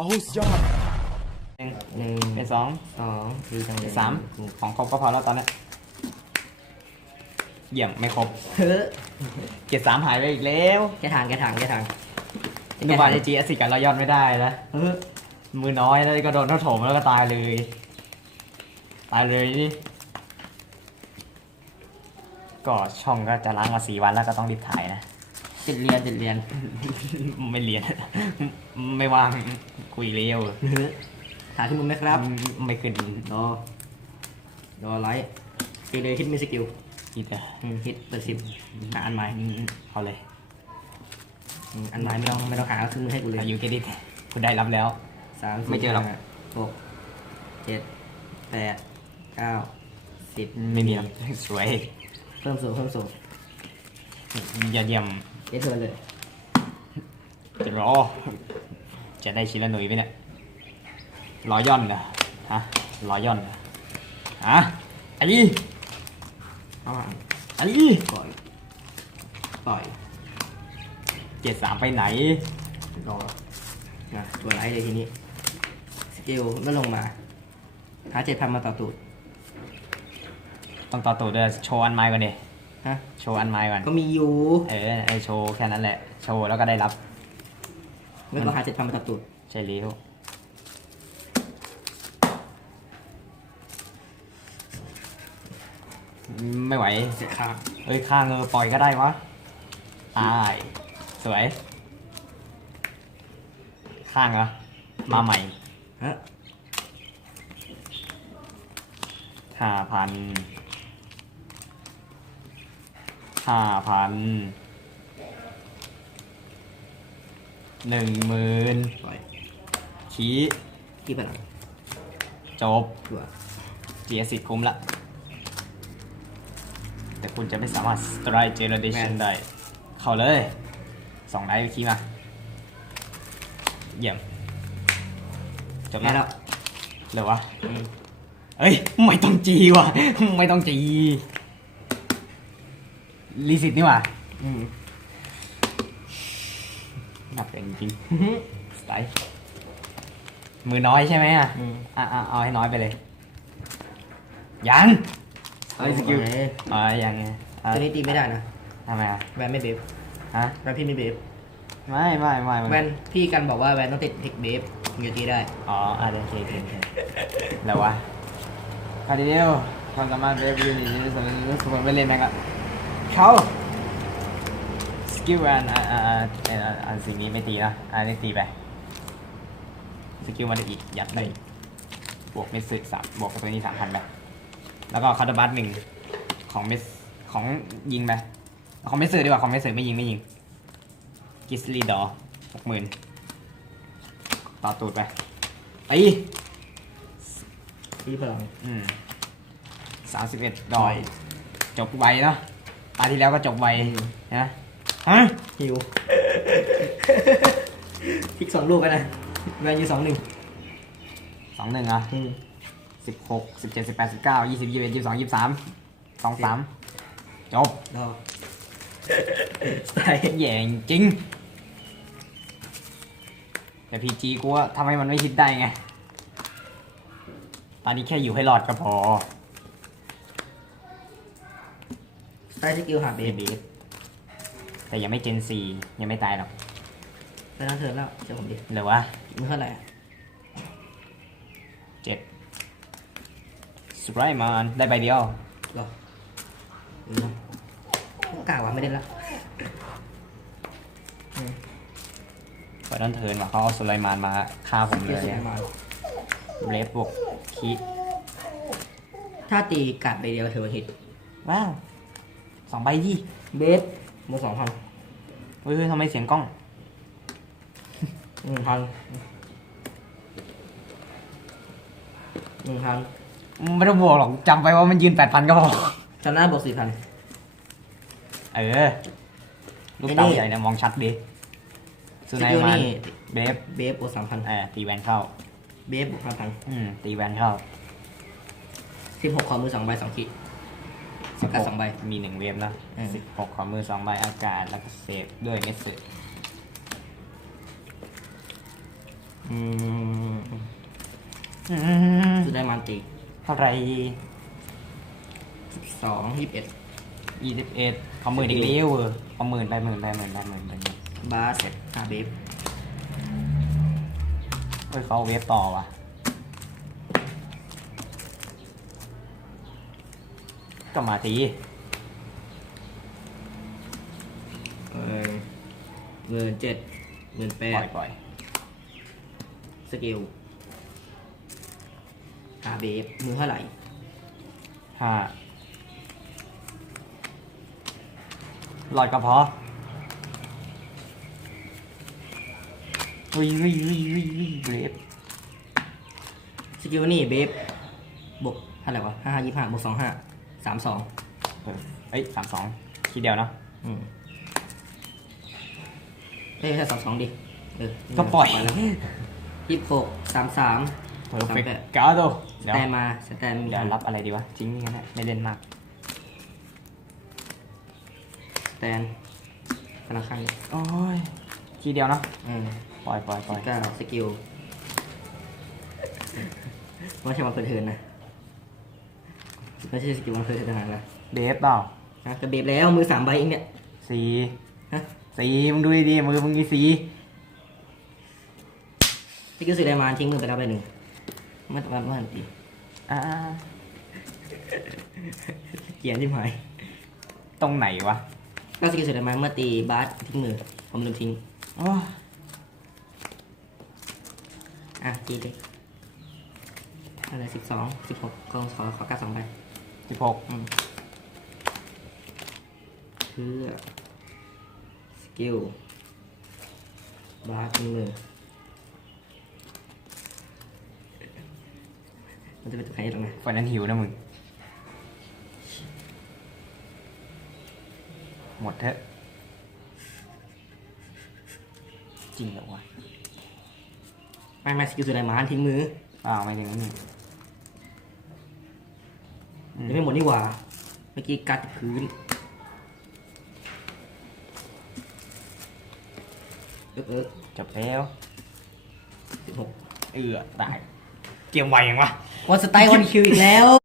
โอ้สุดยอดหนึ่งหนึ่งเป็นสองสองคือจังเลเป็ยนสามของครบก็พอแล้วตอนนี้เยี่ยมไม่ครบเฮ้อเกียรติสามหายไปอีกแล้วแกทางแกทางแกทางดูบาร์จีเอสสิกันเรายอดไม่ได้แล้วเออมือน้อยแล้วก็โดนเท่าโถมแล้วก็ตายเลย ตายเลยนี่ก็ช่องก็จะล้างมาสี่วันแล้วก็ต้องรีบถ่ายนะติดเรียนติดเรียน ไม่เรียน ไม่ว่าง คุยเร็วเฮ้อถามที่มึงไหมครับ ไม่ขึ้นรอรอไลท์ตีเลยฮิตมีสกิลอีกอะอืมฮิตเปิดสิบหาอันใหม่เอาเลยอืมอันใหม่ไม่ต้องไม่ต้องหาก็คือมือให้กูเลยอายุเครดิตคุณได้รับแล้วสามไม่เจอหรอกห้าหกเจ็ดแปดเก้าสิบไม่มีหรอกสวย เพิ่มสูงเพิ่มสูงยอดเยี่ยมเอเทิร์นเลยจะรอ จะได้ชิ้นละหนุ่ยไหมเนี่ยรอย่อนเหรอฮะรอย่อนเหรอฮะไอ้เอาอะไอ้ปล่อยปล่อยเจ็ดสามไปไหนรอนะตัวไลท์เลยทีนี้ สกิลไม่ลงมา หาเจ็ดพันมาต่อตูด ต้องต่อตัวด้วยโชว์อันไม้ก่อนดิฮะ โชว์อันไม้ก่อน ก็มีอยู่ เออไอโชว์แค่นั้นแหละ โชว์แล้วก็ได้รับ แล้วก็หาเจ็ดพันมาต่อตูดใช่เลี้ยวไม่ไหวเสียค่าเอ้ยข้างเออปล่อยก็ได้วะตายสวย ข้างเหรอมาใหม่ฮะห้าพันห้าพัน หนึ่งหมื่นปล่อยขี้กี่พันอะจบตัว เจียสิคุ้มละ แต่คุณจะไม่สามารถ strike generation ได้ เข้าเลยสองได้คีย์มา เยี่ยม จบแม่แล้วแล้วเหรอวะอืมเอ้ย ไม่ต้องจีว่ะ ไม่ต้องจี รีสิตนี่ว่ะอืม หนักเป็นจริงสไตล์มือน้อยใช่ไหมอะอืม อะอะเอาให้น้อยไปเลย ยังเอ้ยสกิลโอเคอ๋อยังไงอะตัวนี้ตีไม่ได้นะทำไมอะแวนไม่เบฟฮะแวนพี่ไม่เบฟไม่ไม่ไม่ไม่แวนพี่กันบอกว่าแวนต้องติดเทคเบฟถึงจะตีได้อ๋ออะโอเคโอเคโอเคแล้ววะคาร์ดิเดียวความสามารถเวฟยูนิตสมมติสมมติไปเล่นแม่งก็เขาส กิลอันอ่าอ่าอ่าอ่าอันสิ่งนี้ไม่ตีนะอันนี้ตีไปสกิลมันจะอีกยัดเลยบวกเมสซ์สามบวกกับตัวนี้สามพันไปแล้วก็คาร์ดบัตหนึ่งของเมสของยิงไปของเมสซ์ดีกว่าของเมสซ์ไม่ยิงไม่ยิงกิสลีดอหกหมื่นต่อตูดไปไอ้พี่พลังอืมสามสิบเอ็ดดอย จบไวเนาะตาที่แล้วก็จบไวนะ ฮะฮิวพลิกสองลูกกันนะแวนยูสองหนึ่งสองหนึ่งอะสิบหกสิบเจ็ดสิบแปดสิบเก้ายี่สิบยี่สิบเอ็ดยี่สิบสองยี่สิบสามสองสามจบรอสไตล์แย่งจริง แต่พีจีกูว่าทำให้มันไม่คิดได้ไง ตอนนี้แค่อยู่ให้รอดก็พอสไตล์สกิลหาเบเบฟบี แต่ยังไม่เจนซียังไม่ตายหรอกไปนั่งเทิร์นแล้วเจอผมดิหรือว่ามือเท่าไหร่อะเจ็ดสไ i รมานได้ใบเดียวรออืมกล่าวว่าไม่ได้ละอืมเปิดต้นเทิร์นว่ะเขาเอาสุไลมานมาฆ่าผมเกีเลยยร์สุดมาเบรฟบวกคีถ้าตีกัดใบเดียวถือว่าฮิตว้าวสองใบยี่เบ ฟมือสองพันเฮ้ยเฮ้ยทำไมเสียงกล้องหนึ่งพันหนึ่งพันไม่ต้องบวกหรอกจำไปว่ามันยืนแปดพันก็พอชนะบวกสี่พันเออ ลูกเต่าใหญ่เนี่ยมองชัดดีสุไลมานเบรฟเบฟบวกสามพันเออตีแวนเข้า เบฟบวกห้าพันอืมตีแวนเข้าสิบหกขอมือสองใบสองขีด สกัดสองใบ มีหนึ่งเวฟนะอืม สิบหกขอมือสองใบอากาศแล้วก็เซฟด้วยเมสเซจอืมอืมสุดได้มันตีเท่าไหรสองยี่สิบเอ็ดยี่สิบเอ็ดเอาหมื่นอีกแล้วเออเอาหมื่นไปหมื่นไปหมื่นไปหมื่นไปหมื่นบาสเสร็จหาเบฟเฮ้ยเขาเอาเวฟต่อว่ะ ก็มาตีเออหมื่นเจ็ดหมื่นแปปล่ดอยปล่อยสกิลหาเบฟมือเท่าไหร่ ห้าลอยกระเพาะวิวิวิวิวิเบรฟสกิลนี่เบฟบวกเท่าไหร่วะห้าห้ายี่ห้าบวกสองห้า สามสองเออเอ้ยสามสองทีเดียวเนาะอืมเอ้ยไม่ใช่สองสองดิเออก็ปล่อย แล้วยี่สิบหกสามสามเพอร์เฟกสามแปดต์การ์ดเดี๋ยวแตนมาสแตนมีเดี๋ยวรับอะไรดีวะจริงนี่กันแหละไม่เล่นมากสแตนธนาคารโอ้ยทีเดียวเนาะอืมปล่อยปล่อยปล่อย ก็สกิลไม่ใช่วันเปิดเทิร์นนะ ไม่ใช่สกิลวันเปิดเทิร์นทหารนะเบฟเปล่านะกระเบบแล้วมือสามใบเองเนี่ย สีฮะ สีมึงดูดีๆมือมึงมีสีสกิลสีแดงมาทิ้งมือไปแล้วใบหนึ่งไม่ต้องไม่ทันตีอ่าเกลียนที่หมายตรงไหนวะก็สกิลสีแดงมาเมื่อตีบาสทิ้งมือผมลืมทิ้งโอ้ยอะตีเลยอะไรสิบสองสิบหกขอขอขอการสองใบ สิบหกอืมเพื่อสกิลบาสทิ้งมือมันจะเป็นตัวใครตรงไหนฝันนั้นหิวนะมึง หมดเถอะ จริงเหรอวะ ไม่ไม่สกิลสุดท้ายมาทิ้งมืออ้าวไม่ถึงนี่อืม ยังไม่หมดนี่หว่า เมื่อกี้กัดพื้นเออเออจบแล้วสิบหกเอือตาย เกมไวยังวะวันสไตล์วันคิวอีกแล้ว